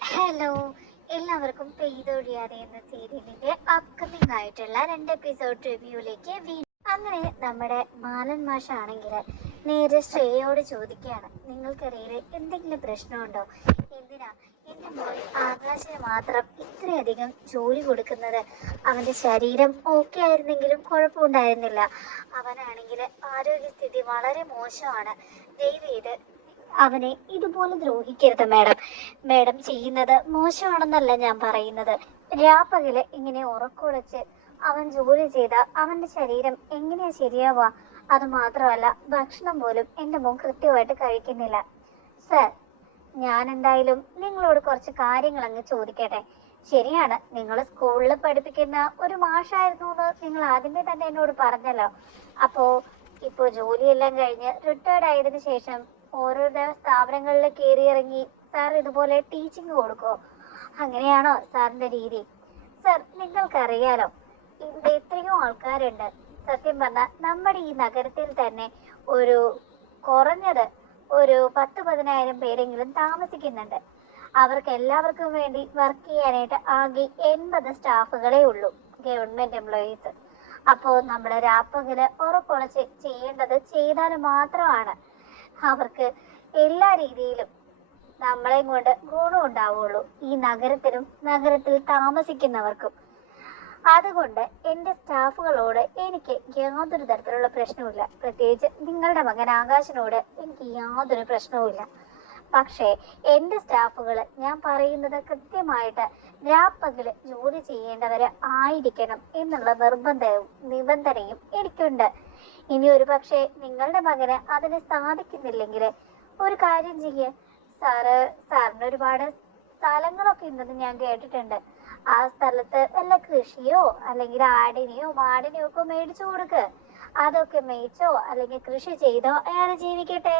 Hello, എല്ലാവർക്കും പെയ്തൊഴിയാതെ എന്ന സീരിയലിന്റെ അപ്കമിംഗ് ആയിട്ടുള്ള 2 എപ്പിസോഡ് റിവ്യൂയിലേക്ക് അങ്ങനെ നമ്മുടെ ബാലൻ മാഷാണെങ്കിൽ നേരെ ശ്രേയയോട് ചോദിക്കുകയാണ്, നിങ്ങൾക്കിടയിൽ എന്തെങ്കിലും പ്രശ്നമുണ്ടോ? എന്തിനാ എൻ്റെ മോൻ ആകാശിന് മാത്രം ഇത്രയധികം ജോലി കൊടുക്കുന്നത്? അവൻ്റെ ശരീരം ഓക്കെ ആയിരുന്നെങ്കിലും കുഴപ്പമുണ്ടായിരുന്നില്ല. അവനാണെങ്കിൽ ആരോഗ്യസ്ഥിതി വളരെ മോശമാണ്. ദയവേത് അവനെ ഇതുപോലെ ദ്രോഹിക്കരുത് മാഡം. മാഡം ചെയ്യുന്നത് മോശമാണെന്നല്ല ഞാൻ പറയുന്നത്. രാപ്പകല് ഇങ്ങനെ ഉറക്കൊളച്ച് അവൻ ജോലി ചെയ്ത അവന്റെ ശരീരം എങ്ങനെയാ ശരിയാവുക? അത് മാത്രമല്ല, ഭക്ഷണം പോലും എൻ്റെ മോൻ കൃത്യമായിട്ട് കഴിക്കുന്നില്ല. സർ, ഞാൻ എന്തായാലും നിങ്ങളോട് കുറച്ച് കാര്യങ്ങൾ അങ്ങ് ചോദിക്കട്ടെ? ശരിയാണ്, നിങ്ങൾ സ്കൂളിൽ പഠിപ്പിക്കുന്ന ഒരു മാഷായിരുന്നു എന്ന് നിങ്ങൾ ആദ്യമേ തന്നെ എന്നോട് പറഞ്ഞല്ലോ. ഇപ്പോ ജോലിയെല്ലാം കഴിഞ്ഞ് റിട്ടയർഡ് ആയതിനു ശേഷം ഓരോരോ സ്ഥാപനങ്ങളിൽ കയറിയിറങ്ങി സാർ ഇതുപോലെ ടീച്ചിങ് കൊടുക്കോ? അങ്ങനെയാണോ സാറിന്റെ രീതി? സർ, നിങ്ങൾക്കറിയാലോ, ഇവിടെ എത്രയോ ആൾക്കാരുണ്ട്. സത്യം പറഞ്ഞാൽ നമ്മുടെ ഈ നഗരത്തിൽ തന്നെ ഒരു കുറഞ്ഞത് ഒരു 10-15 പേരെങ്കിലും താമസിക്കുന്നുണ്ട്. അവർക്ക് എല്ലാവർക്കും വേണ്ടി വർക്ക് ചെയ്യാനായിട്ട് ആകെ 80 സ്റ്റാഫുകളേ ഉള്ളൂ, ഗവൺമെന്റ് എംപ്ലോയീസ്. അപ്പോൾ നമ്മുടെ രാപ്പകല് ഉറപ്പൊളച്ച് ചെയ്യേണ്ടത് ചെയ്താൽ മാത്രമാണ് അവർക്ക് എല്ലാ രീതിയിലും നമ്മളെയും കൊണ്ട് ഗുണം ഉണ്ടാവുള്ളൂ, ഈ നഗരത്തിനും നഗരത്തിൽ താമസിക്കുന്നവർക്കും. അതുകൊണ്ട് എൻ്റെ സ്റ്റാഫുകളോട് എനിക്ക് യാതൊരു തരത്തിലുള്ള പ്രശ്നവുമില്ല. പ്രത്യേകിച്ച് നിങ്ങളുടെ മകൻ ആകാശിനോട് എനിക്ക് യാതൊരു പ്രശ്നവുമില്ല. പക്ഷേ എൻ്റെ സ്റ്റാഫുകൾ ഞാൻ പറയുന്നത് കൃത്യമായിട്ട് രാപ്പകല് ജോലി ചെയ്യേണ്ടവര് ആയിരിക്കണം എന്നുള്ള നിബന്ധനയും എനിക്കുണ്ട്. ഇനി ഒരു പക്ഷേ നിങ്ങളുടെ മകന് അതിന് സാധിക്കുന്നില്ലെങ്കിൽ ഒരു കാര്യം ചെയ്യേ, സാറിന് ഒരുപാട് സ്ഥലങ്ങളൊക്കെ ഉണ്ടെന്ന് ഞാൻ കേട്ടിട്ടുണ്ട്. ആ സ്ഥലത്ത് വല്ല കൃഷിയോ അല്ലെങ്കിൽ ആടിനെയോ മാടിനെയോ ഒക്കെ മേടിച്ചു കൊടുക്ക്. അതൊക്കെ മേയിച്ചോ അല്ലെങ്കിൽ കൃഷി ചെയ്തോ അയാൾ ജീവിക്കട്ടെ.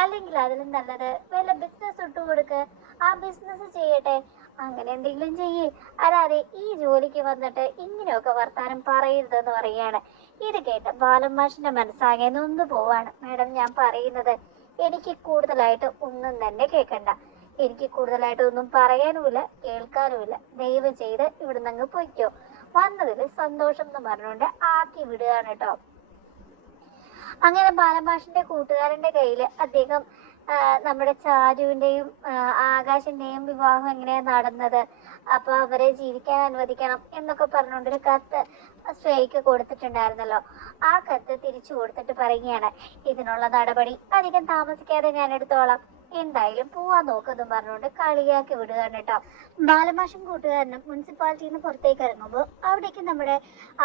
അല്ലെങ്കിൽ അതിലും നല്ലത് വല്ല ബിസിനസ് ഇട്ടു കൊടുക്ക്, ആ ബിസിനസ് ചെയ്യട്ടെ. അങ്ങനെ എന്തെങ്കിലും ചെയ്യേ. അല്ലാതെ ഈ ജോലിക്ക് വന്നിട്ട് ഇങ്ങനെയൊക്കെ വർത്താനം പറയരുതെന്ന് പറയാണ്. ഇത് കേട്ട് ബാലമാഷിന്റെ മനസ്സാകെ നൊന്നു പോവാണ്. മാഡം, ഞാൻ പറയുന്നത് എനിക്ക് കൂടുതലായിട്ട് ഒന്നും തന്നെ കേൾക്കണ്ട. എനിക്ക് കൂടുതലായിട്ട് ഒന്നും പറയാനുമില്ല കേൾക്കാനുമില്ല. ദയവ് ചെയ്ത് ഇവിടുന്ന് അങ്ങ് പൊയ്ക്കോ. വന്നതിൽ സന്തോഷം എന്ന് പറഞ്ഞുകൊണ്ട് ആക്കി വിടുകയാണ് കേട്ടോ. അങ്ങനെ ബാലമാഷിന്റെ കൂട്ടുകാരന്റെ കയ്യില് അദ്ദേഹം നമ്മുടെ ചാരുവിന്റെയും ആകാശിന്റെയും വിവാഹം എങ്ങനെയാ നടന്നത്, അപ്പൊ അവരെ ജീവിക്കാൻ അനുവദിക്കണം എന്നൊക്കെ പറഞ്ഞുകൊണ്ടൊരു കത്ത് ശ്രേയക്ക് കൊടുത്തിട്ടുണ്ടായിരുന്നല്ലോ. ആ കത്ത് തിരിച്ചു കൊടുത്തിട്ട് പറയുകയാണ്, ഇതിനുള്ള നടപടി അധികം താമസിക്കാതെ ഞാൻ എടുത്തോളാം, എന്തായാലും പോവാൻ നോക്കുന്നു പറഞ്ഞുകൊണ്ട് കളിയാക്കി വിടുകയാണ് കേട്ടോ. ബാലമാഷും കൂട്ടുകാരനും മുനിസിപ്പാലിറ്റിയിൽ നിന്ന് പുറത്തേക്ക് ഇറങ്ങുമ്പോൾ അവിടേക്ക് നമ്മുടെ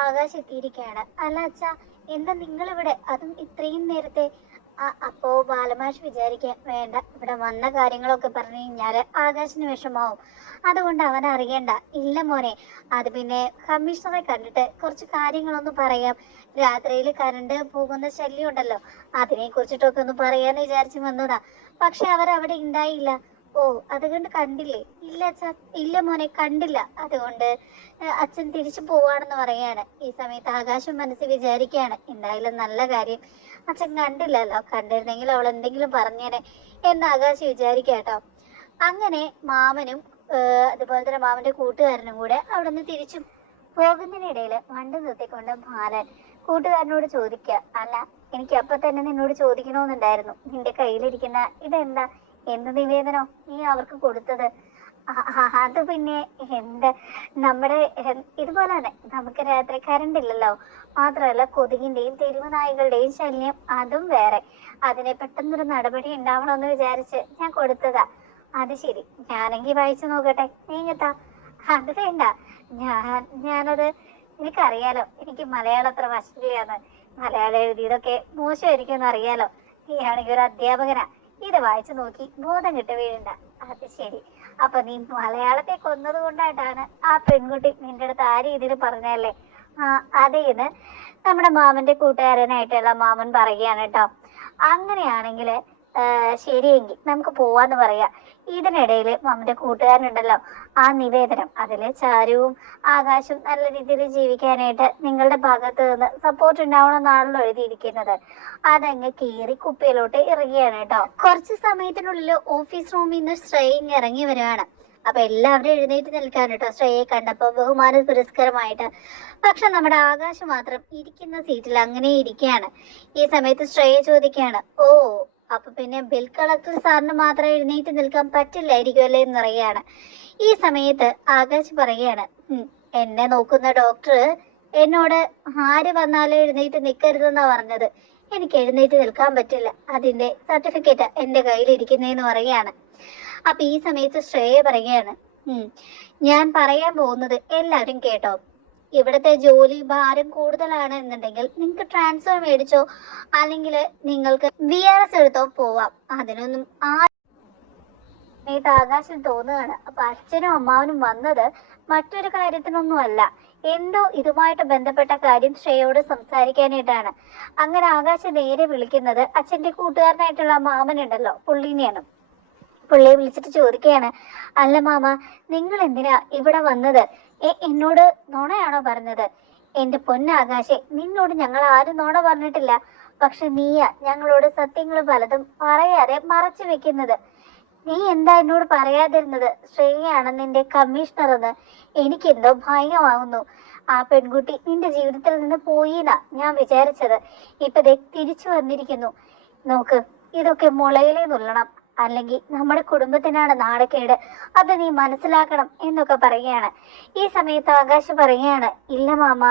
ആകാശ് എത്തിയിരിക്കുകയാണ്. അല്ല അച്ഛാ, എന്താ നിങ്ങളിവിടെ, അതും ഇത്രയും നേരത്തെ? അപ്പോ ബാലമാഷ് വിചാരിക്കാൻ വേണ്ട, ഇവിടെ വന്ന കാര്യങ്ങളൊക്കെ പറഞ്ഞു കഴിഞ്ഞാല് ആകാശിന് വിഷമാവും, അതുകൊണ്ട് അവൻ അറിയണ്ട. ഇല്ല മോനെ, അത് പിന്നെ കമ്മീഷണറെ കണ്ടിട്ട് കുറച്ച് കാര്യങ്ങളൊന്ന് പറയാം. രാത്രിയിൽ കറണ്ട് പോകുന്ന ശല്യം ഉണ്ടല്ലോ, അതിനെ കുറിച്ചിട്ടൊക്കെ ഒന്ന് പറയാന്ന് വിചാരിച്ചു വന്നതാ. പക്ഷെ അവരവിടെ ഉണ്ടായില്ല. ഓ, അതുകൊണ്ട് കണ്ടില്ലേ? ഇല്ല അച്ഛാ, ഇല്ല മോനെ, കണ്ടില്ല. അതുകൊണ്ട് അച്ഛൻ തിരിച്ചു പോവാണെന്ന് പറയാണ്. ഈ സമയത്ത് ആകാശം മനസ്സിൽ വിചാരിക്കുകയാണ്, എന്തായാലും നല്ല കാര്യം അച്ഛൻ കണ്ടില്ലല്ലോ, കണ്ടിരുന്നെങ്കിൽ അവൾ എന്തെങ്കിലും പറഞ്ഞേനെ എന്ന് ആകാശം വിചാരിക്കാട്ടോ. അങ്ങനെ മാമനും അതുപോലെ തന്നെ മാമന്റെ കൂട്ടുകാരനും കൂടെ അവിടെ നിന്ന് തിരിച്ചു പോകുന്നതിനിടയിൽ വണ്ടി നിർത്തിക്കൊണ്ട് ബാലൻ കൂട്ടുകാരനോട് ചോദിക്കുക, അല്ല, എനിക്ക് അപ്പൊ തന്നെ നിന്നോട് ചോദിക്കണമെന്നുണ്ടായിരുന്നു, നിന്റെ കയ്യിലിരിക്കുന്ന ഇതെന്താ, എന്ത് നിവേദനോ നീ അവർക്ക് കൊടുത്തത്? അത് പിന്നെ നമ്മുടെ ഇതുപോലെ തന്നെ നമുക്ക് രാത്രി കറണ്ട് ഇല്ലല്ലോ, മാത്രമല്ല കൊതുകിന്റെയും തെരുവ് നായ്ക്കളുടെയും ശല്യം അതും വേറെ. അതിനെ പെട്ടെന്നൊരു നടപടി ഉണ്ടാവണമെന്ന് വിചാരിച്ച് ഞാൻ കൊടുത്തതാ. അത് ശരി, ഞാനെങ്കിൽ വായിച്ചു നോക്കട്ടെ, നീങ്ങത്താ? അത് വേണ്ട, ഞാനത് എനിക്കറിയാലോ, എനിക്ക് മലയാളം അത്ര വശമില്ലാന്ന്. മലയാളം എഴുതിയതൊക്കെ മോശമായിരിക്കും എന്ന് അറിയാലോ. നീയാണെങ്കിൽ ഒരു അധ്യാപകനാ, ഇത് വായിച്ചു നോക്കി ബോധം കിട്ട വീഴണ്ട. അത് ശരി, അപ്പൊ നീ മലയാളത്തെ കൊന്നത് കൊണ്ടായിട്ടാണ് ആ പെൺകുട്ടി നിന്റെ അടുത്ത് ആ രീതിയിൽ പറഞ്ഞല്ലേ? അതേന്ന് നമ്മുടെ മാമന്റെ കൂട്ടുകാരനായിട്ടുള്ള മാമൻ പറയുകയാണ് കേട്ടോ. അങ്ങനെയാണെങ്കിൽ ശരിയെങ്കിൽ നമുക്ക് പോവാന്ന് പറയാം. ഇതിനിടയിൽ മാമന്റെ കൂട്ടുകാരനുണ്ടല്ലോ, ആ നിവേദനം അതില് ചാരുവും ആകാശും നല്ല രീതിയിൽ ജീവിക്കാനായിട്ട് നിങ്ങളുടെ ഭാഗത്ത് നിന്ന് സപ്പോർട്ട് ഉണ്ടാവണമെന്നാണല്ലോ എഴുതിയിരിക്കുന്നത്. അതങ്ങ് കീറി കുപ്പിയിലോട്ട് ഇറങ്ങിയാണ് കേട്ടോ. കുറച്ച് സമയത്തിനുള്ളിൽ ഓഫീസ് റൂമിൽ നിന്ന് ശ്രേയ ഇറങ്ങി വരികയാണ്. അപ്പൊ എല്ലാവരും എഴുന്നേറ്റ് നിൽക്കാൻ കേട്ടോ ശ്രേയെ കണ്ടപ്പോ ബഹുമാന പുരസ്കരമായിട്ട്. പക്ഷെ നമ്മുടെ ആകാശ് മാത്രം ഇരിക്കുന്ന സീറ്റിൽ അങ്ങനെ ഇരിക്കുകയാണ്. ഈ സമയത്ത് ശ്രേയ ചോദിക്കുകയാണ്, ഓ അപ്പൊ പിന്നെ ബിൽ കളക്ടർ സാറിന് മാത്രം എഴുന്നേറ്റ് നിൽക്കാൻ പറ്റില്ലായിരിക്കും അല്ലേ എന്ന് പറയുകയാണ്. ഈ സമയത്ത് ആകാശ് പറയുകയാണ്, എന്നെ നോക്കുന്ന ഡോക്ടർ എന്നോട് ആര് വന്നാലും എഴുന്നേറ്റ് നിൽക്കരുതെന്നാ പറഞ്ഞത്. എനിക്ക് എഴുന്നേറ്റ് നിൽക്കാൻ പറ്റില്ല, അതിന്റെ സർട്ടിഫിക്കറ്റ് എന്റെ കയ്യിലിരിക്കുന്നേന്ന് പറയുകയാണ്. അപ്പൊ ഈ സമയത്ത് ശ്രേയ പറയുകയാണ്, ഞാൻ പറയാൻ പോകുന്നത് എല്ലാവരും കേട്ടോ. ഇവിടുത്തെ ജോലി ഭാരം കൂടുതലാണ് എന്നുണ്ടെങ്കിൽ നിങ്ങൾക്ക് ട്രാൻസ്ഫർ മേടിച്ചോ, അല്ലെങ്കിൽ നിങ്ങൾക്ക് VRS എടുത്തോ പോവാം. അതിനൊന്നും ആകാശം തോന്നുകയാണ്. അപ്പൊ അച്ഛനും അമ്മാവനും വന്നത് മറ്റൊരു കാര്യത്തിനൊന്നും അല്ല, എന്തോ ഇതുമായിട്ട് ബന്ധപ്പെട്ട കാര്യം ശ്രേയോട് സംസാരിക്കാനായിട്ടാണ്. അങ്ങനെ ആകാശം നേരെ വിളിക്കുന്നത് അച്ഛന്റെ കൂട്ടുകാരനായിട്ടുള്ള മാമനുണ്ടല്ലോ, പുള്ളിനെയാണ്. പുള്ളിയെ വിളിച്ചിട്ട് ചോദിക്കുകയാണ്, അല്ല മാമ, നിങ്ങൾ എന്തിനാ ഇവിടെ വന്നത്? എന്നോട് നുണയാണോ പറഞ്ഞത്? എന്റെ പൊന്നാകാശെ, നിന്നോട് ഞങ്ങൾ ആരും നുണ പറഞ്ഞിട്ടില്ല. പക്ഷെ നീയാ ഞങ്ങളോട് സത്യങ്ങൾ പലതും പറയാതെ മറച്ചു വെക്കുന്നത്. നീ എന്താ എന്നോട് പറയാതിരുന്നത്? ശ്രേയയാണ് നിന്റെ കമ്മീഷണർ എന്ന്. എനിക്കെന്തോ ഭയമാവുന്നു. ആ പെൺകുട്ടി നിന്റെ ജീവിതത്തിൽ നിന്ന് പോയിന്നാ ഞാൻ വിചാരിച്ചത്. ഇപ്പൊ തിരിച്ചു വന്നിരിക്കുന്നു. നോക്ക്, ഇതൊക്കെ മുളയിലേ നുള്ളണം, അല്ലെങ്കിൽ നമ്മുടെ കുടുംബത്തിനാണ് നാണക്കേട്. അത് നീ മനസ്സിലാക്കണം എന്നൊക്കെ പറയുകയാണ്. ഈ സമയത്ത് ആകാശ് പറയുകയാണ്, ഇല്ല മാമ,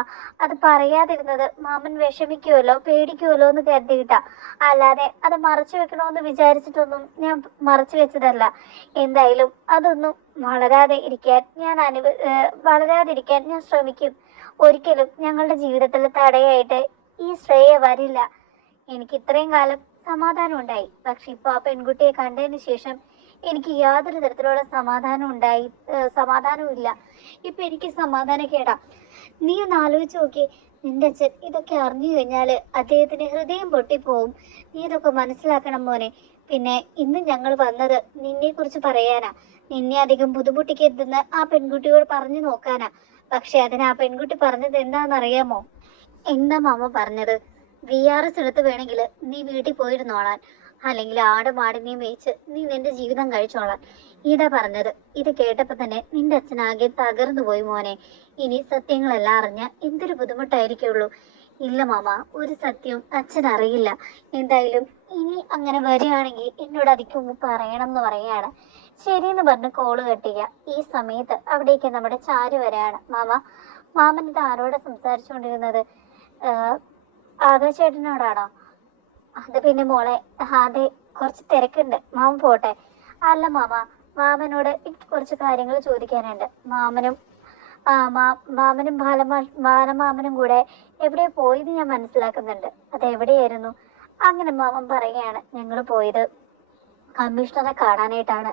അത് പറയാതിരുന്നത് മാമൻ വിഷമിക്കുമല്ലോ പേടിക്കുമല്ലോ എന്ന് കരുതിയിട്ടാ. അല്ലാതെ അത് മറച്ചു വെക്കണമെന്ന് വിചാരിച്ചിട്ടൊന്നും ഞാൻ മറച്ചു വെച്ചതല്ല. എന്തായാലും അതൊന്നും വളരാതിരിക്കാൻ ഞാൻ ശ്രമിക്കും. ഒരിക്കലും ഞങ്ങളുടെ ജീവിതത്തിൽ തടയായിട്ട് ഈ ശ്രേയ വരില്ല. എനിക്ക് ഇത്രയും കാലം സമാധാനം ഉണ്ടായി. പക്ഷെ ഇപ്പൊ ആ പെൺകുട്ടിയെ കണ്ടതിന് ശേഷം എനിക്ക് യാതൊരു തരത്തിലുള്ള സമാധാനവും ഇല്ല. ഇപ്പൊ എനിക്ക് സമാധാനക്കേടാ. നീ ഒന്ന് ആലോചിച്ച് നോക്കി, നിന്റെ അച്ഛൻ ഇതൊക്കെ അറിഞ്ഞു കഴിഞ്ഞാല് അദ്ദേഹത്തിന് ഹൃദയം പൊട്ടിപ്പോവും. നീ ഇതൊക്കെ മനസ്സിലാക്കണം മോനെ. പിന്നെ ഇന്ന് ഞങ്ങൾ വന്നത് നിന്നെ കുറിച്ച് പറയാനാ. നിന്നെ അധികം ബുദ്ധിമുട്ടിക്കരുതെന്ന് ആ പെൺകുട്ടിയോട് പറഞ്ഞു നോക്കാനാ. പക്ഷെ അതിന് ആ പെൺകുട്ടി പറഞ്ഞത് എന്താണെന്നറിയാമോ? എന്താ മാമ പറഞ്ഞത്? VRS എടുത്ത് വേണമെങ്കിൽ നീ വീട്ടിൽ പോയിരുന്നോളാൻ, അല്ലെങ്കിൽ മാടിനെയും മേയിച്ച് നീ നിന്റെ ജീവിതം കഴിച്ചോളാൻ ഇതാ പറഞ്ഞത്. ഇത് കേട്ടപ്പോ തന്നെ നിന്റെ അച്ഛനാകെ തകർന്നു പോയി മോനെ. ഇനി സത്യങ്ങളെല്ലാം അറിഞ്ഞ എന്തൊരു ബുദ്ധിമുട്ടായിരിക്കുള്ളൂ. ഇല്ല മാമ, ഒരു സത്യവും അച്ഛൻ അറിയില്ല. എന്തായാലും ഇനി അങ്ങനെ വരികയാണെങ്കിൽ എന്നോട് അതിക്ക് മുമ്പ് പറയണം എന്ന് പറയാണ്. ശരിയെന്ന് പറഞ്ഞ് കോള് കെട്ടിയ ഈ സമയത്ത് അവിടേക്ക് നമ്മുടെ ചാരു വരെയാണ്. മാമൻ ഇത് ആരോടെ സംസാരിച്ചുകൊണ്ടിരുന്നത്? ആകാശേട്ടനോടാണോ? അത് പിന്നെ മോളെ, അതെ, കുറച്ച് തിരക്കുണ്ട്, മാമൻ പോട്ടെ. അല്ല മാമ, മാമനോട് എനിക്ക് കുറച്ച് കാര്യങ്ങൾ ചോദിക്കാനുണ്ട്. മാമനും ബാലമാമനും കൂടെ എവിടെ പോയത് ഞാൻ മനസ്സിലാക്കുന്നുണ്ട്. അത് എവിടെയായിരുന്നു? അങ്ങനെ മാമൻ പറയുകയാണ്, ഞങ്ങൾ പോയത് കമ്മീഷണറെ കാണാനായിട്ടാണ്.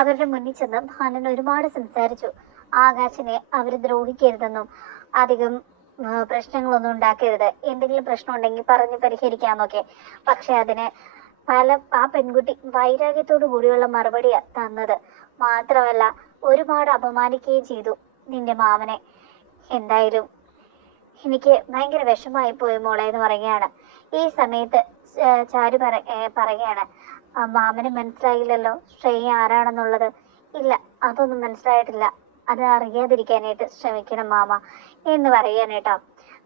അവരുടെ മുന്നിൽ ചെന്ന് ഭാനൻ ഒരുപാട് സംസാരിച്ചു. ആകാശിനെ അവർ ദ്രോഹിക്കരുതെന്നും അധികം പ്രശ്നങ്ങളൊന്നും ഉണ്ടാക്കരുത്, എന്തെങ്കിലും പ്രശ്നം ഉണ്ടെങ്കിൽ പറഞ്ഞ് പരിഹരിക്കാന്നൊക്കെ. പക്ഷെ അതിന് ആ പെൺകുട്ടി വൈരാഗ്യത്തോടു കൂടിയുള്ള മറുപടിയാ തന്നത്. മാത്രമല്ല ഒരുപാട് അപമാനിക്കുകയും ചെയ്തു നിന്റെ മാമനെ. എന്തായാലും എനിക്ക് ഭയങ്കര വിഷമായി പോയി മോളെ എന്ന് പറയുകയാണ്. ഈ സമയത്ത് ചാരു പറയുകയാണ്, മാമന് മനസ്സിലായില്ലല്ലോ ശ്രേയ ആരാണെന്നുള്ളത്? ഇല്ല, അതൊന്നും മനസ്സിലായിട്ടില്ല. അത് അറിയാതിരിക്കാനായിട്ട് ശ്രമിക്കണം മാമ എന്ന് പറയാനേട്ടോ.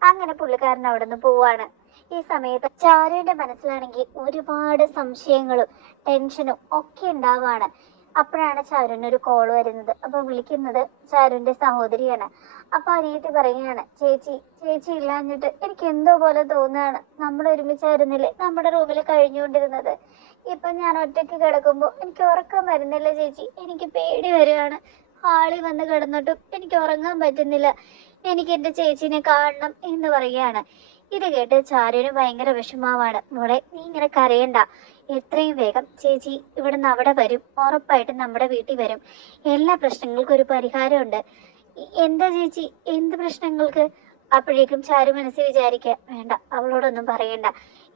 അങ്ങനെ പുള്ളിക്കാരൻ അവിടെ നിന്ന് പോവാണ്. ഈ സമയത്ത് ചാരുവിന്റെ മനസ്സിലാണെങ്കിൽ ഒരുപാട് സംശയങ്ങളും ടെൻഷനും ഒക്കെ ഉണ്ടാവാണ്. അപ്പോഴാണ് ചാരുവിനൊരു കോൾ വരുന്നത്. അപ്പൊ വിളിക്കുന്നത് ചാരുവിന്റെ സഹോദരിയാണ്. അപ്പൊ അനിയത്തി പറയുകയാണ്, ചേച്ചി ഇല്ലാഞ്ഞിട്ട് എനിക്ക് എന്തോ പോലെ തോന്നുകയാണ്. നമ്മൾ ഒരുമിച്ചായിരുന്നില്ലേ നമ്മുടെ റൂമിൽ കഴിഞ്ഞുകൊണ്ടിരുന്നത്? ഇപ്പൊ ഞാൻ ഒറ്റയ്ക്ക് കിടക്കുമ്പോ എനിക്ക് ഉറക്കം വരുന്നില്ല ചേച്ചി, എനിക്ക് പേടി വരികയാണ്. ഹാളിൽ വന്ന് കിടന്നിട്ടും എനിക്ക് ഉറങ്ങാൻ പറ്റുന്നില്ല. എനിക്ക് എന്റെ ചേച്ചിനെ കാണണം എന്ന് പറയുകയാണ്. ഇത് കേട്ട് ചാരുവിന് ഭയങ്കര വിഷമാവാണ്. മോളെ, നീ ഇങ്ങനെ കരയണ്ട. എത്രയും വേഗം ചേച്ചി ഇവിടുന്ന് അവിടെ വരും. ഉറപ്പായിട്ടും നമ്മുടെ വീട്ടിൽ വരും. എല്ലാ പ്രശ്നങ്ങൾക്കും ഒരു പരിഹാരമുണ്ട്. എന്താ ചേച്ചി, എന്ത് പ്രശ്നങ്ങൾക്ക്? അപ്പോഴേക്കും ചാരു മനസ്സിൽ വിചാരിക്കുക, വേണ്ട, അവളോടൊന്നും പറയണ്ട.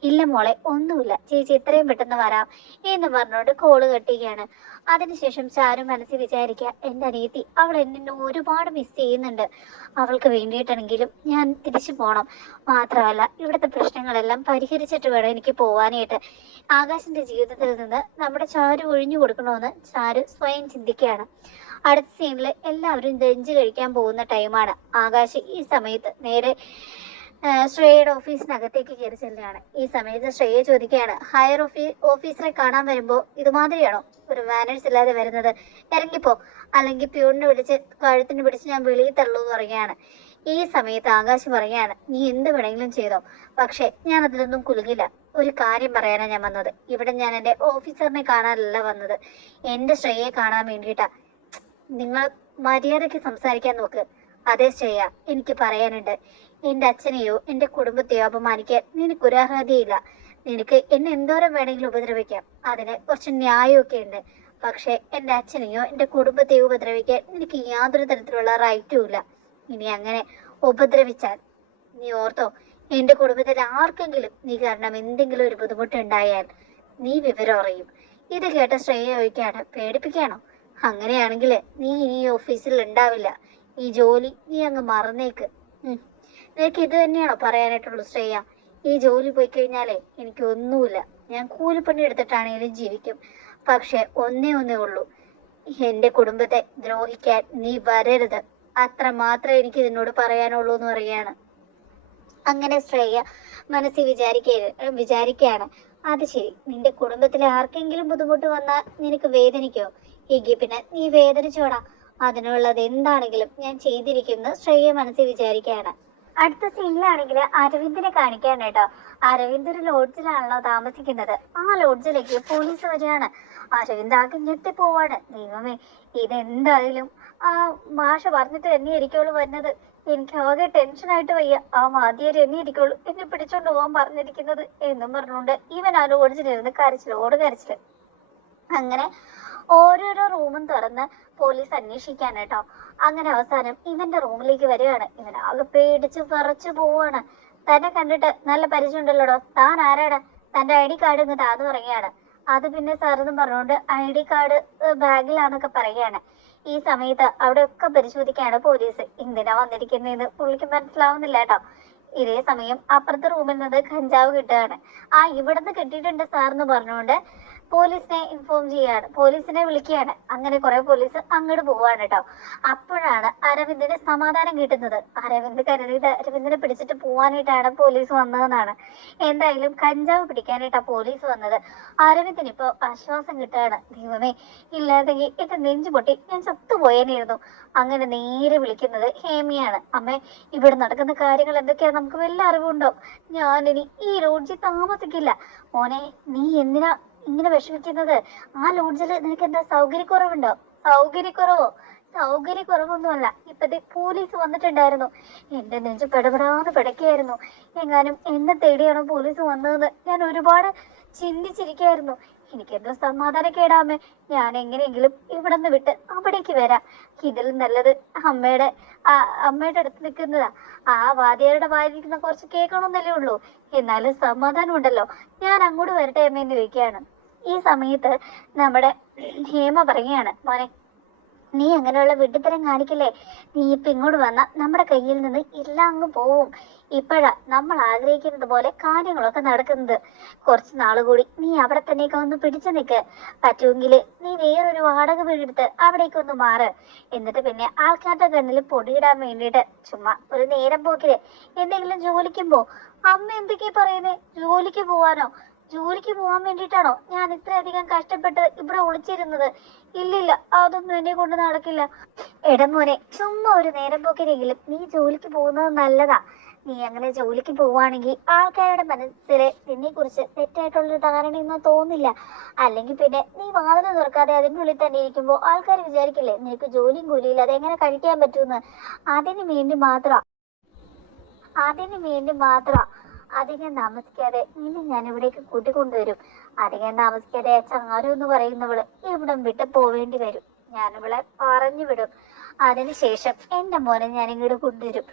ഇല്ല മോളെ, ഒന്നുമില്ല, ചേച്ചി എത്രയും പെട്ടെന്ന് വരാം എന്ന് പറഞ്ഞുകൊണ്ട് കോള് കെട്ടുകയാണ്. അതിനുശേഷം ചാരു മനസ്സിൽ വിചാരിക്കുക, എൻ്റെ അനിയത്തി അവൾ എന്നെ ഒരുപാട് മിസ് ചെയ്യുന്നുണ്ട്. അവൾക്ക് വേണ്ടിയിട്ടാണെങ്കിലും ഞാൻ തിരിച്ചു പോകണം. മാത്രമല്ല ഇവിടുത്തെ പ്രശ്നങ്ങളെല്ലാം പരിഹരിച്ചിട്ട് വേണം എനിക്ക് പോവാനായിട്ട്. ആകാശിന്റെ ജീവിതത്തിൽ നിന്ന് നമ്മുടെ ചാരു ഒഴിഞ്ഞു കൊടുക്കണമെന്ന് ചാരു സ്വയം ചിന്തിക്കുകയാണ്. അടുത്ത സീനിൽ എല്ലാവരും ലഞ്ച് കഴിക്കാൻ പോകുന്ന ടൈമാണ്. ആകാശ് ഈ സമയത്ത് നേരെ ശ്രേയയുടെ ഓഫീസിനകത്തേക്ക് കയറി ചെല്ലുകയാണ്. ഈ സമയത്ത് ശ്രേയ ചോദിക്കുകയാണ്, ഹയർ ഓഫീസറെ കാണാൻ വരുമ്പോൾ ഇതുമാതിരിയാണോ ഒരു മാനേഴ്സ് ഇല്ലാതെ വരുന്നത്? ഇറങ്ങിപ്പോ, അല്ലെങ്കിൽ പ്യൂണിനെ വിളിച്ച് കഴുത്തിന് പിടിച്ച് ഞാൻ വെളിയിൽ തള്ളൂ എന്ന് പറയുകയാണ്. ഈ സമയത്ത് ആകാശ് പറയുകയാണ്, നീ എന്ത് വേണമെങ്കിലും ചെയ്തോ, പക്ഷെ ഞാൻ അതിലൊന്നും കുലുങ്ങില്ല. ഒരു കാര്യം പറയാനാണ് ഞാൻ വന്നത്. ഇവിടെ ഞാൻ എൻ്റെ ഓഫീസറിനെ കാണാനല്ല വന്നത്, എൻ്റെ ശ്രേയയെ കാണാൻ വേണ്ടിയിട്ടാ. നിങ്ങൾ മര്യാദയ്ക്ക് സംസാരിക്കാൻ നോക്ക്. അതേ ശ്രേയ, എനിക്ക് പറയാനുണ്ട്. എൻ്റെ അച്ഛനെയോ എൻ്റെ കുടുംബത്തെയോ അപമാനിക്കാൻ നിനക്കൊരു അർഹതയില്ല. നിനക്ക് എന്നെ എന്തോരം വേണമെങ്കിലും ഉപദ്രവിക്കാം, അതിന് കുറച്ച് ന്യായമൊക്കെ ഉണ്ട്. പക്ഷെ എൻ്റെ അച്ഛനെയോ എൻ്റെ കുടുംബത്തെയോ ഉപദ്രവിക്കാൻ നിനക്ക് യാതൊരു തരത്തിലുള്ള റൈറ്റും ഇല്ല. ഇനി അങ്ങനെ ഉപദ്രവിച്ചാൽ നീ ഓർത്തോ, എൻ്റെ കുടുംബത്തിൽ ആർക്കെങ്കിലും നീ കാരണം എന്തെങ്കിലും ഒരു ബുദ്ധിമുട്ടുണ്ടായാൽ നീ വിവരം അറിയും. ഇത് കേട്ട ശ്രേയ ചോദിക്കാണ്, പേടിപ്പിക്കാണോ? അങ്ങനെയാണെങ്കിൽ നീ ഇനി ഈ ഓഫീസിൽ ഉണ്ടാവില്ല. ഈ ജോലി നീ അങ്ങ് മറന്നേക്ക്. നിനക്ക് ഇത് തന്നെയാണോ പറയാനായിട്ടുള്ളൂ ശ്രേയ? ഈ ജോലി പോയി കഴിഞ്ഞാലേ എനിക്ക് ഒന്നുമില്ല. ഞാൻ കൂലിപ്പണി എടുത്തിട്ടാണെങ്കിലും ജീവിക്കും. പക്ഷെ ഒന്നേ ഉള്ളൂ, എൻ്റെ കുടുംബത്തെ ദ്രോഹിക്കാൻ നീ വരരുത്. അത്ര മാത്രമേ എനിക്ക് ഇതിനോട് പറയാനുള്ളൂ എന്ന് പറയുകയാണ്. അങ്ങനെ ശ്രേയ മനസ്സിൽ വിചാരിക്കുകയാണ്, അത് ശരി, നിന്റെ കുടുംബത്തിലെ ആർക്കെങ്കിലും ബുദ്ധിമുട്ട് വന്നാൽ നിനക്ക് വേദനിക്കോ? എങ്കിൽ പിന്നെ നീ വേദനിച്ചോടാ, അതിനുള്ളത് എന്താണെങ്കിലും ഞാൻ ചെയ്തിരിക്കുന്നു ശ്രേയ മനസ്സിൽ വിചാരിക്കുകയാണ്. അടുത്ത സീനിലാണെങ്കിൽ അരവിന്ദിനെ കാണിക്കാൻ കേട്ടോ. അരവിന്ദ് ഒരു ലോഡ്ജിലാണല്ലോ താമസിക്കുന്നത്. ആ ലോഡ്ജിലേക്ക് പോലീസ് വരികയാണ്. അരവിന്ദ് ആകെ ഞെട്ടിപ്പോവാണ്. ദൈവമേ, ഇതെന്തായാലും ആ മാഷ പറഞ്ഞിട്ട് തന്നെ ഇരിക്കുള്ളൂ വരുന്നത്. എനിക്ക് ആകെ ടെൻഷനായിട്ട് വയ്യ. ആ വാദ്യര് എന്നെ ഇരിക്കുള്ളൂ എന്നെ പിടിച്ചോണ്ട് പോകാൻ പറഞ്ഞിരിക്കുന്നത് എന്നും പറഞ്ഞുകൊണ്ട് ഇവൻ ആ ലോഡ്ജിലിരുന്ന് കരച്ചിൽ. അങ്ങനെ ഓരോരോ റൂമും തുറന്ന് പോലീസ് അന്വേഷിക്കാൻ കേട്ടോ. അങ്ങനെ അവസാനം ഇവന്റെ റൂമിലേക്ക് വരികയാണ്. ഇവൻ ആകെ പേടിച്ച് വിറച്ചു പോവാണ്. തന്നെ കണ്ടിട്ട് നല്ല പരിചയമുണ്ടല്ലോടോ, താൻ ആരാടാ? തന്റെ ID കാർഡ് ഇങ്ങ് താന്ന് പറയുകയാണ്. അത് പിന്നെ സാറെന്നും പറഞ്ഞുകൊണ്ട് ID കാർഡ് ബാഗിലാന്നൊക്കെ പറയുകയാണ്. ഈ സമയത്ത് അവിടെ ഒക്കെ പരിശോധിക്കുകയാണ് പോലീസ്. എന്തിനാ വന്നിരിക്കുന്നതെന്ന് പുള്ളിക്ക് മനസ്സിലാവുന്നില്ല കേട്ടോ. ഇതേ സമയം അപ്പുറത്തെ റൂമിൽ നിന്ന് കഞ്ചാവ് കിട്ടുകയാണ്. ഇവിടുന്ന് കിട്ടിയിട്ടുണ്ട് സാറെന്ന് പറഞ്ഞുകൊണ്ട് പോലീസിനെ ഇൻഫോം ചെയ്യാണ്, പോലീസിനെ വിളിക്കുകയാണ്. അങ്ങനെ കുറെ പോലീസ് അങ്ങോട്ട് പോവാണ് കേട്ടോ. അപ്പോഴാണ് അരവിന്ദിന് സമാധാനം കിട്ടുന്നത്. അരവിന്ദ് കരുതിയത് അരവിന്ദിനെ പിടിച്ചിട്ട് പോവാനായിട്ടാണ് പോലീസ് വന്നതെന്നാണ്. എന്തായാലും കഞ്ചാവ് പിടിക്കാനായിട്ടാണ് പോലീസ് വന്നത്. അരവിന്ദിന് ഇപ്പൊ ആശ്വാസം കിട്ടുകയാണ്. ദൈവമേ, ഇല്ലാതെങ്കിൽ എന്റെ നെഞ്ചു പൊട്ടി ഞാൻ ചത്തുപോയേനായിരുന്നു. അങ്ങനെ നേരെ വിളിക്കുന്നത് ഹേമിയാണ്. അമ്മേ, ഇവിടെ നടക്കുന്ന കാര്യങ്ങൾ എന്തൊക്കെയാ നമുക്ക് വല്ല അറിവുണ്ടോ? ഞാനിനി ഈ ലോഡ്ജിൽ താമസിക്കില്ല. മോനെ, നീ എന്തിനാ ഇങ്ങനെ വിഷമിക്കുന്നത്? ആ ലോഡ്ജിൽ നിനക്ക് എന്താ സൗകര്യക്കുറവുണ്ടോ? സൗകര്യക്കുറവൊന്നുമല്ല, ഇപ്പത്തെ പോലീസ് വന്നിട്ടുണ്ടായിരുന്നു. എന്റെ നെഞ്ച് പെടപെടാന്ന് പിടയ്ക്കായിരുന്നു. എങ്ങാനും എന്നെ തേടിയാണോ പോലീസ് വന്നതെന്ന് ഞാൻ ഒരുപാട് ചിന്തിച്ചിരിക്കായിരുന്നു. എനിക്കെന്തോ സമാധാനക്കേടാമേ. ഞാൻ എങ്ങനെയെങ്കിലും ഇവിടെ നിന്ന് വിട്ട് അവിടേക്ക് വരാം. ഇതിലും നല്ലത് അമ്മയുടെ അടുത്ത് നിൽക്കുന്നതാ. ആ വാദ്യരുടെ വായിരിക്കുന്ന കുറച്ച് കേൾക്കണമെന്നല്ലേ ഉള്ളൂ, എന്നാലും സമാധാനം ഉണ്ടല്ലോ. ഞാൻ അങ്ങോട്ട് വരട്ടെ അമ്മയെന്ന് ചോദിക്കുകയാണ്. ഈ സമയത്ത് നമ്മുടെ ഹേമ പറയുകയാണ്, മോനെ, നീ അങ്ങനെയുള്ള വിഡ്ഢിത്തരം കാണിക്കില്ലേ? നീ ഇപ്പൊ ഇങ്ങോട്ട് വന്ന നമ്മുടെ കയ്യിൽ നിന്ന് എല്ലാം അങ്ങ് പോവും. ഇപ്പോഴാ നമ്മൾ ആഗ്രഹിക്കുന്നത് പോലെ കാര്യങ്ങളൊക്കെ നടക്കുന്നത്. കുറച്ച് നാളുകൂടി നീ അവിടെ തന്നെയൊക്കെ ഒന്ന് പിടിച്ചു നിൽക്ക്. പറ്റുമെങ്കിൽ നീ വേറൊരു വാടക വീടെടുത്ത് അവിടേക്കൊന്ന് മാറ്. എന്നിട്ട് പിന്നെ ആൾക്കാരുടെ കണ്ണിൽ പൊടിയിടാൻ വേണ്ടിയിട്ട് ചുമ്മാ ഒരു നേരം പോക്കില് എന്തെങ്കിലും ജോലിക്കും പോ. അമ്മ എന്തൊക്കെയാ പറയുന്നേ? ജോലിക്ക് പോവാനോ? ജോലിക്ക് പോകാൻ വേണ്ടിയിട്ടാണോ ഞാൻ ഇത്രയധികം കഷ്ടപ്പെട്ട് ഇവിടെ ഒളിച്ചിരുന്നത്? ഇല്ലില്ല, അതൊന്നും എന്നെ കൊണ്ട് നടക്കില്ല. എടമോനെ, ചുമ്മാ ഒരു നേരം പോക്കിലെങ്കിലും നീ ജോലിക്ക് പോകുന്നത് നല്ലതാ. നീ അങ്ങനെ ജോലിക്ക് പോവാണെങ്കിൽ ആൾക്കാരുടെ മനസ്സിൽ നിന്നെ കുറിച്ച് തെറ്റായിട്ടുള്ളൊരു ധാരണയൊന്നും തോന്നില്ല. അല്ലെങ്കിൽ പിന്നെ നീ വാതിൽ തുറക്കാതെ അതിൻ്റെ ഉള്ളിൽ തന്നെ ഇരിക്കുമ്പോൾ ആൾക്കാർ വിചാരിക്കില്ലേ നിനക്ക് ജോലിയും കൂലിയില്ല, അതെങ്ങനെ കഴിക്കാൻ പറ്റുമെന്ന്. അതിനു വേണ്ടി മാത്രം അധികം താമസിക്കാതെ നിന്നെ ഞാൻ ഇവിടേക്ക് കൂട്ടിക്കൊണ്ടുവരും. അധികം താമസിക്കാതെ ചങ്ങാരു എന്ന് പറയുന്നവള് ഇവിടം വിട്ട് പോവേണ്ടി വരും. ഞാനിവളെ പറഞ്ഞു വിടും. അതിനുശേഷം എൻ്റെ മോനെ ഞാൻ ഇങ്ങോട്ട് കൊണ്ടുവരും.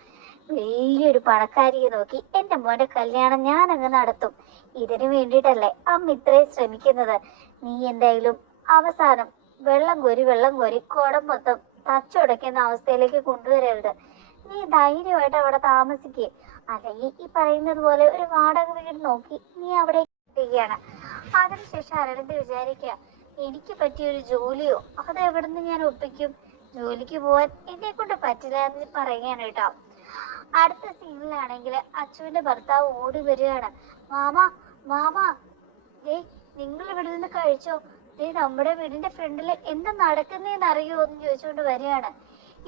വലിയൊരു പണക്കാരിയെ നോക്കി എൻ്റെ മോന്റെ കല്യാണം ഞാൻ അങ്ങ് നടത്തും. ഇതിനു വേണ്ടിയിട്ടല്ലേ അമ്മ ഇത്രയും ശ്രമിക്കുന്നത്. നീ എന്തായാലും അവസാനം വെള്ളം കോരി കുടം മൊത്തം തച്ചുടയ്ക്കുന്ന അവസ്ഥയിലേക്ക് കൊണ്ടുവരരുത്. നീ ധൈര്യമായിട്ട് അവിടെ താമസിക്കേ, അല്ലെങ്കിൽ ഈ പറയുന്നത് പോലെ ഒരു വാടക വീട് നോക്കി നീ അവിടെ ചെയ്യുകയാണ്. അതിനുശേഷം അരവിന്ദ് വിചാരിക്കുക, എനിക്ക് പറ്റിയൊരു ജോലിയോ അത് എവിടുന്ന് ഞാൻ ഒപ്പിക്കും? ജോലിക്ക് പോവാൻ എന്നെ കൊണ്ട് പറ്റില്ല എന്ന് പറയുകയാണ് കേട്ടോ. അടുത്ത സീനിലാണെങ്കിൽ അച്ചുവിന്റെ ഭർത്താവ് ഓടി വരികയാണ്. മാമ, മാമ, ദേ നിങ്ങൾ ഇവിടെ നിന്ന് കഴിച്ചോ, ദേ നമ്മുടെ വീടിന്റെ ഫ്രണ്ടിൽ എന്താ നടക്കുന്നതെന്ന് അറിയോ എന്ന് ചോദിച്ചുകൊണ്ട് വരികയാണ്.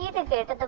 ഇത് കേട്ടത്